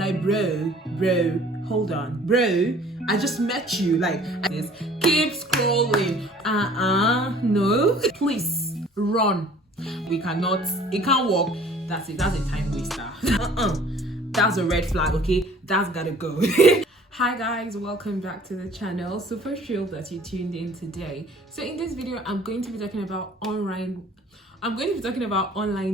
I'm like, bro, hold on, bro. I just met you. Like, keep scrolling. No, please run. We cannot. It can't work. That's it. That's a time waster. That's a red flag. Okay, that's gotta go. Hi guys, welcome back to the channel. Super thrilled that you tuned in today. So in this video, I'm going to be talking about online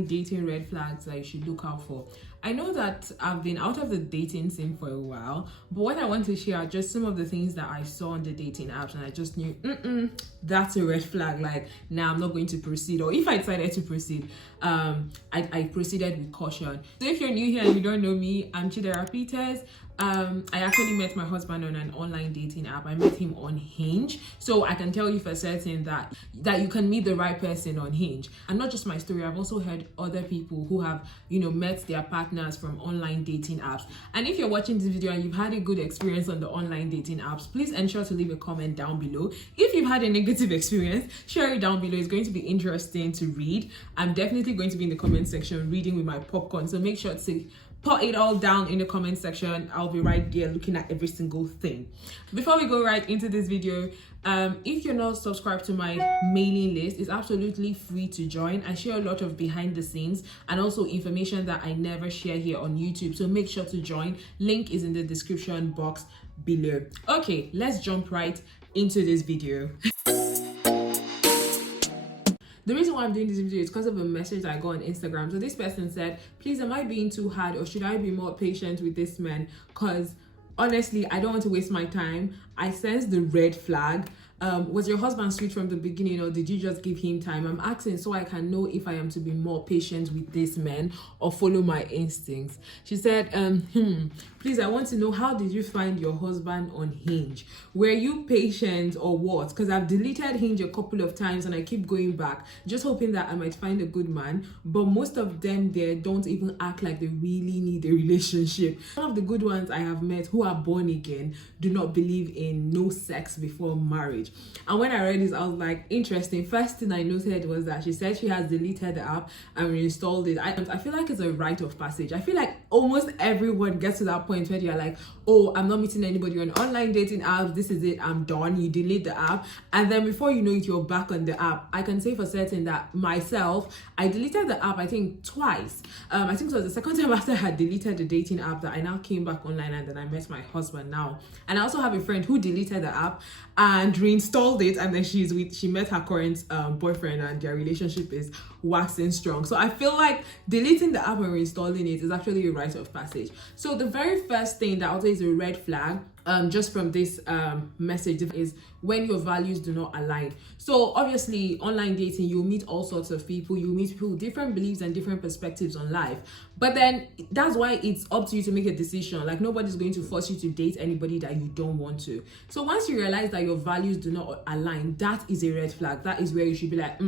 dating red flags that you should look out for. I know that I've been out of the dating scene for a while, but what I want to share are just some of the things that I saw on the dating apps, and I just knew, that's a red flag. Like, nah, I'm not going to proceed. Or if I decided to proceed, I proceeded with caution. So if you're new here and you don't know me, I'm Chidera Peters. I actually met my husband on an online dating app. I met him on Hinge. So I can tell you for certain that you can meet the right person on Hinge. And not just my story, I've also heard other people who have, met their partners from online dating apps. And if you're watching this video and you've had a good experience on the online dating apps, please ensure to leave a comment down below. If you've had a negative experience, share it down below. It's going to be interesting to read. I'm definitely going to be in the comment section reading with my popcorn. So make sure to put it all down in the comment section. I'll be right there looking at every single thing. Before we go right into this video, if you're not subscribed to my mailing list, it's absolutely free to join. I share a lot of behind the scenes and also information that I never share here on YouTube. So make sure to join. Link is in the description box below. Okay, let's jump right into this video. The reason why I'm doing this video is because of a message I got on Instagram. So this person said, please, am I being too hard, or should I be more patient with this man? Because honestly, I don't want to waste my time. I sense the red flag. Was your husband sweet from the beginning, or did you just give him time? I'm asking so I can know if I am to be more patient with this man or follow my instincts. She said, please, I want to know, how did you find your husband on Hinge? Were you patient or what? Because I've deleted Hinge a couple of times and I keep going back, just hoping that I might find a good man. But most of them there don't even act like they really need a relationship. Some of the good ones I have met who are born again do not believe in no sex before marriage. And when I read this, I was like, interesting. First thing I noted was that she said she has deleted the app and reinstalled it. I feel like it's a rite of passage. I feel like almost everyone gets to that point where you're like, oh, I'm not meeting anybody on online dating apps. This is it. I'm done. You delete the app. And then before you know it, you're back on the app. I can say for certain that myself, I deleted the app, I think twice. I think it was the second time after I had deleted the dating app that I now came back online, and then I met my husband now. And I also have a friend who deleted the app and reinstalled it, and then she met her current boyfriend, and their relationship is waxing strong. So I feel like deleting the app and reinstalling it is actually a rite of passage. So the very first thing that I'll say is a red flag, just from this message, is when your values do not align. So obviously online dating, you'll meet all sorts of people. You meet people with different beliefs and different perspectives on life. But then that's why it's up to you to make a decision. Like, nobody's going to force you to date anybody that you don't want to. So once you realize that your values do not align, that is a red flag. That is where you should be like,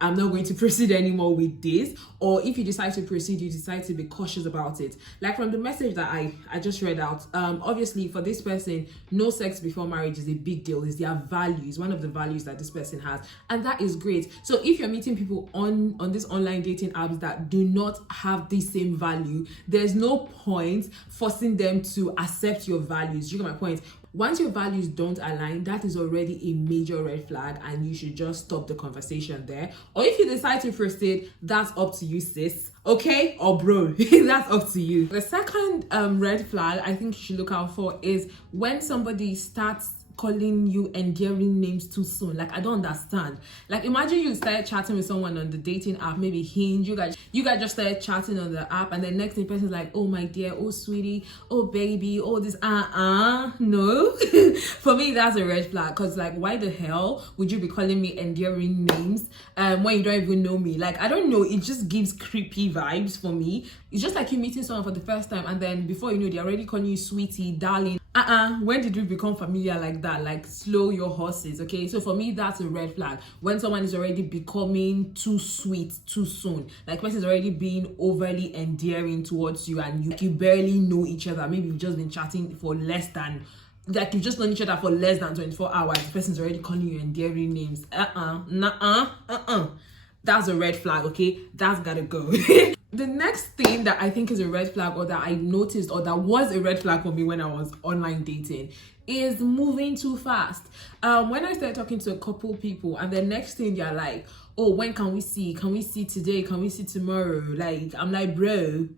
I'm not going to proceed anymore with this. Or if you decide to proceed, you decide to be cautious about it. Like from the message that I just read out, obviously for this person, no sex before marriage is a big deal. It's their values, one of the values that this person has. And that is great. So if you're meeting people on this online dating apps that do not have the same value, there's no point forcing them to accept your values. You get my point? Once your values don't align, that is already a major red flag, and you should just stop the conversation there. Or if you decide to proceed, that's up to you, sis. Okay? Or bro, that's up to you. The second red flag I think you should look out for is when somebody starts calling you endearing names too soon. Like, I don't understand. Like, imagine you started chatting with someone on the dating app, maybe Hinge. You guys just started chatting on the app, and the next thing, person's like, oh my dear, oh sweetie, oh baby, oh this, no. For me, that's a red flag. Because like, why the hell would you be calling me endearing names when you don't even know me? Like, I don't know, it just gives creepy vibes for me. It's just like you meeting someone for the first time, and then before you know, they're already calling you sweetie, darling. When did we become familiar like that? Like, slow your horses, okay? So for me, that's a red flag. When someone is already becoming too sweet too soon, like person is already being overly endearing towards you, and you barely know each other. Maybe you've just been chatting for less than, like, you've just known each other for less than 24 hours. The person's already calling you endearing names. That's a red flag, okay? That's gotta go. The next thing that I think is a red flag, or that I noticed, or that was a red flag for me when I was online dating, is moving too fast. When I started talking to a couple people, and the next thing they're like, oh, when can we see? Can we see today? Can we see tomorrow? Like, I'm like, bro,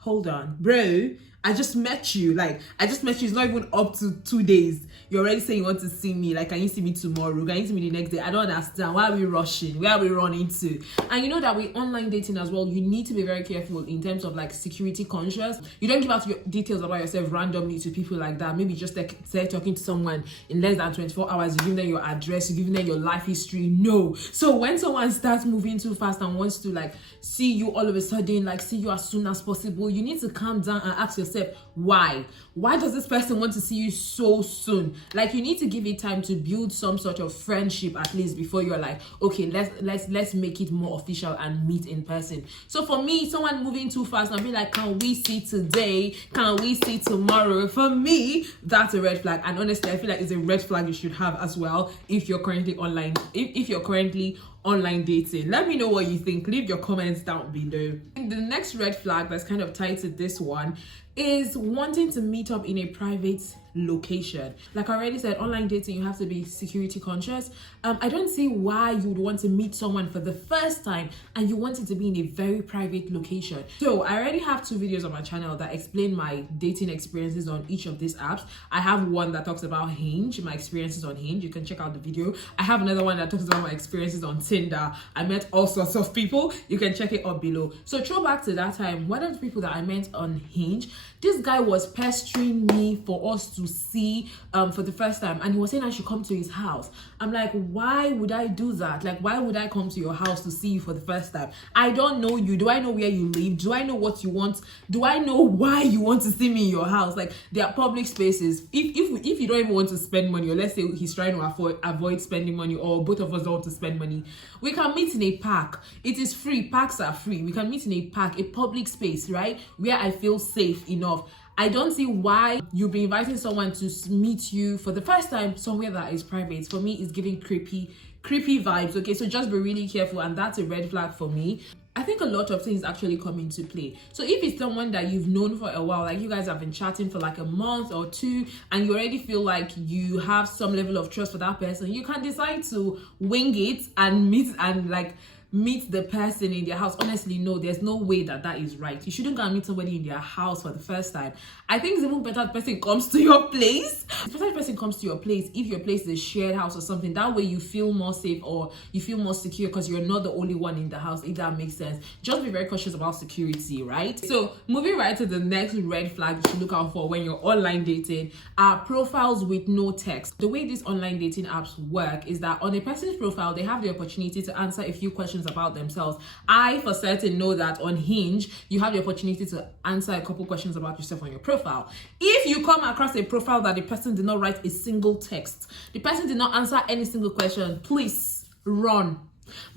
hold on, bro. I just met you. It's not even up to 2 days. You're already saying you want to see me. Like, can you see me tomorrow? Can you see me the next day? I don't understand. Why are we rushing? Where are we running to? And you know that with online dating as well, you need to be very careful in terms of like security conscious. You don't give out your details about yourself randomly to people like that. Maybe just like say talking to someone in less than 24 hours, you give them your address, you give them your life history. No. So when someone starts moving too fast and wants to like see you all of a sudden, like see you as soon as possible, you need to calm down and ask yourself, why does this person want to see you so soon? Like, you need to give it time to build some sort of friendship at least before you're like, okay, let's make it more official and meet in person. So for me, someone moving too fast and be like, can we see today? Can we see tomorrow? For me, that's a red flag. And honestly, I feel like it's a red flag you should have as well if you're currently online, if you're currently online dating. Let me know what you think. Leave your comments down below. And the next red flag that's kind of tied to this one is wanting to meet up in a private location. Like I already said, online dating, you have to be security conscious. I don't see why you would want to meet someone for the first time and you want it to be in a very private location. So I already have 2 videos on my channel that explain my dating experiences on each of these apps. I have one that talks about Hinge, my experiences on Hinge. You can check out the video. I have another one that talks about my experiences on Tinder. I met all sorts of people. You can check it up below. So throw back to that time, one of the people that I met on Hinge, this guy was pestering me for us to see for the first time, and he was saying I should come to his house. I'm like, why would I do that? Like, why would I come to your house to see you for the first time? I don't know you. Do I know where you live? Do I know what you want? Do I know why you want to see me in your house? Like, they are public spaces. If you don't even want to spend money, or let's say he's trying to avoid spending money, or both of us don't want to spend money, we can meet in a park. It is free. Parks are free. We can meet in a park, a public space, right, where I feel safe enough. I don't see why you'll be inviting someone to meet you for the first time somewhere that is private. For me, it's giving creepy vibes. Okay, so just be really careful, and that's a red flag for me. I think a lot of things actually come into play. So if it's someone that you've known for a while, like you guys have been chatting for like a month or 2, and you already feel like you have some level of trust for that person, you can decide to wing it and meet the person in their house. Honestly, no, there's no way that is right. You shouldn't go and meet somebody in their house for the first time. I think it's even better the person comes to your place. It's better the person comes to your place if your place is a shared house or something. That way you feel more safe, or you feel more secure, because you're not the only one in the house, if that makes sense. Just be very cautious about security, right? So moving right to the next red flag you should look out for when you're online dating are profiles with no text. The way these online dating apps work is that on a person's profile, they have the opportunity to answer a few questions about themselves. I for certain know that on Hinge, you have the opportunity to answer a couple questions about yourself on your profile. If you come across a profile that the person did not write a single text, the person did not answer any single question, please run.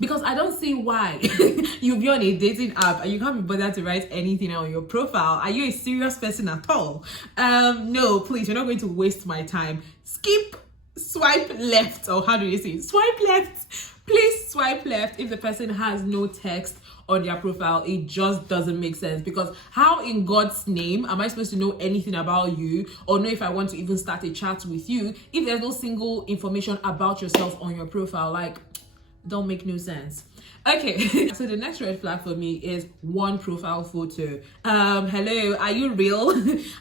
Because I don't see why you'll be on a dating app and you can't be bothered to write anything on your profile. Are you a serious person at all? No, please, you're not going to waste my time. Skip, swipe left, or how do you say it? Swipe left. Please swipe left if the person has no text on their profile. It just doesn't make sense, because how in God's name am I supposed to know anything about you, or know if I want to even start a chat with you, if there's no single information about yourself on your profile? Like, don't make no sense. Okay, so the next red flag for me is one profile photo. Hello, are you real?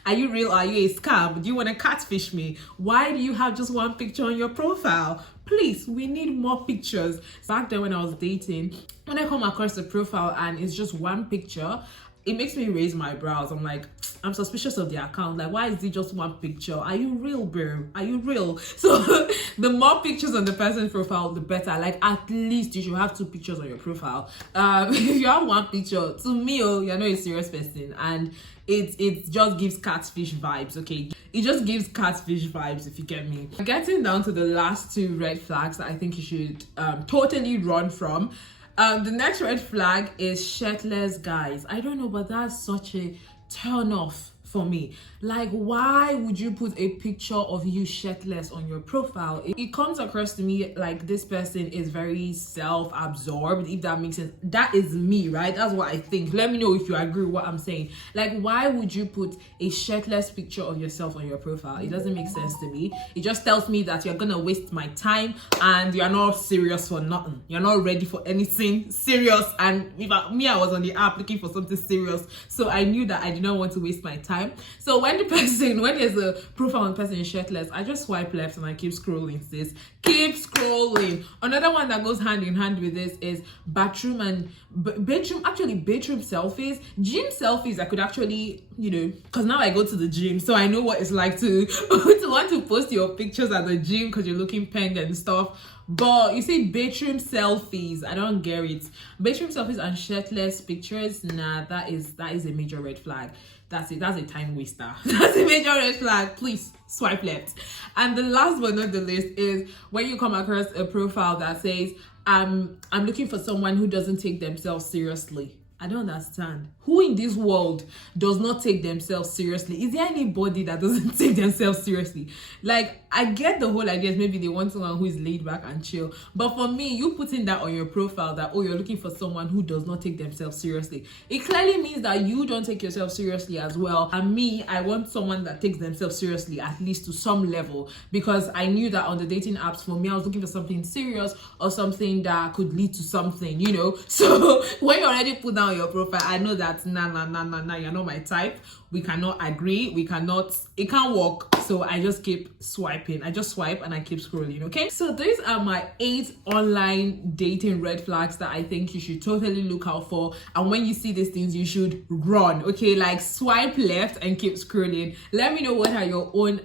Are you real? Are you a scam? Do you want to catfish me? Why do you have just one picture on your profile? Please, we need more pictures. Back then when I was dating, when I come across the profile and it's just one picture, it makes me raise my brows. I'm like, I'm suspicious of the account. Like, why is it just one picture? Are you real, bro? Are you real? So the more pictures on the person's profile, the better. Like, at least you should have 2 pictures on your profile. If you have one picture, to me, you're not a serious person, and it just gives catfish vibes. Okay, it just gives catfish vibes, if you get me. Getting down to the last 2 red flags that I think you should totally run from. The next red flag is shirtless guys. I don't know, but that's such a turn off for me. Like, why would you put a picture of you shirtless on your profile? It comes across to me like this person is very self-absorbed, if that makes sense. That is me, right? That's what I think. Let me know if you agree with what I'm saying. Like, why would you put a shirtless picture of yourself on your profile? It doesn't make sense to me. It just tells me that you're gonna waste my time and you're not serious for nothing. You're not ready for anything serious. And I was on the app looking for something serious, so I knew that I did not want to waste my time. So when there's a profile and the person is shirtless, I just swipe left and I keep scrolling, sis. Keep scrolling. Another one that goes hand in hand with this is bathroom selfies. Gym selfies, I could actually, because now I go to the gym, so I know what it's like to to want to post your pictures at the gym because you're looking peng and stuff. But you see bedroom selfies, I don't get it. Bedroom selfies and shirtless pictures, nah, that is a major red flag. That's it. That's a time waster. That's a major red flag. Please swipe left. And the last but not the least is when you come across a profile that says, I'm looking for someone who doesn't take themselves seriously. I don't understand. Who in this world does not take themselves seriously? Is there anybody that doesn't take themselves seriously? Like, I get the whole idea. Maybe they want someone who is laid back and chill. But for me, you putting that on your profile that, oh, you're looking for someone who does not take themselves seriously, it clearly means that you don't take yourself seriously as well. And me, I want someone that takes themselves seriously, at least to some level. Because I knew that on the dating apps, for me, I was looking for something serious or something that could lead to something, So when you already put down your profile, I know that nah, you're not my type. We cannot agree. It can't work. So I just keep swiping. I just swipe and I keep scrolling, okay? So these are my 8 online dating red flags that I think you should totally look out for. And when you see these things, you should run, okay? Like, swipe left and keep scrolling. Let me know what are your own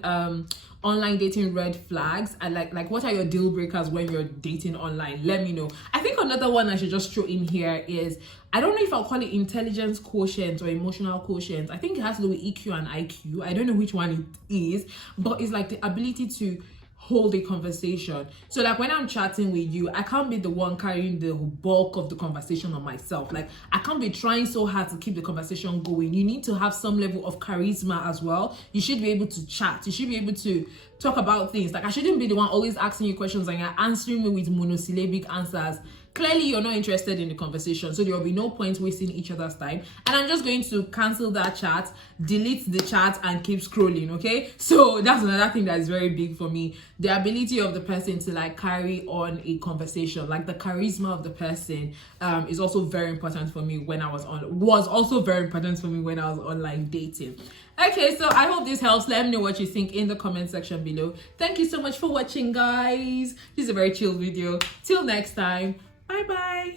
online dating red flags, and like what are your deal breakers when you're dating online. Let me know. I think another one I should just throw in here is, I don't know if I'll call it intelligence quotient or emotional quotient. I think it has to do with EQ and IQ. I don't know which one it is, but it's like the ability to hold a conversation. So like when I'm chatting with you, I can't be the one carrying the bulk of the conversation on myself. Like, I can't be trying so hard to keep the conversation going. You need to have some level of charisma as well. You should be able to chat. You should be able to talk about things. Like, I shouldn't be the one always asking you questions and you're answering me with monosyllabic answers. Clearly, you're not interested in the conversation, so there will be no point wasting each other's time. And I'm just going to cancel that chat, delete the chat, and keep scrolling, okay? So that's another thing that is very big for me. The ability of the person to like carry on a conversation, like the charisma of the person, is also very important for me when I was online dating. Okay, so I hope this helps. Let me know what you think in the comment section below. Thank you so much for watching, guys. This is a very chill video. Till next time. Bye bye.